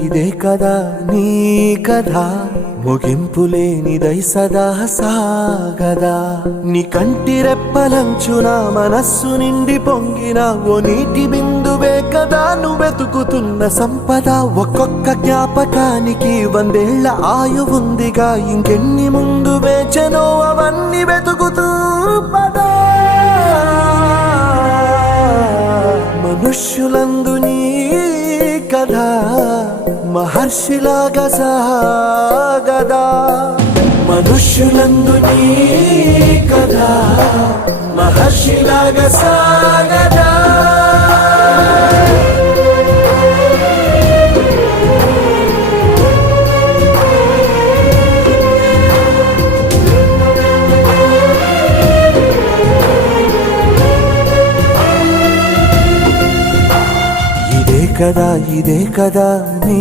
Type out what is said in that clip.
ఇదే కదా నీ కథ ముగింపు లేనిదై సదా సాగదా నీ కంటి రెప్పలంచున మనస్సు నిండి పొంగిన ఓ నీటి బిందువే కదా నువ్వెతుకుతున్న సంపద ఒక్కొక్క జ్ఞాపకానికి 100 ఏళ్ల ఆయువుందిగా ఇంకెన్ని ముందు వేచనో అవన్నీ వెతుకుతూ పదా మనుష్యులందు నీ కథ మహర్షిలాగా సాగదా మనుష్యులందు నీ కథ మహర్షిలాగా సాగదా ఇదే కదా నీ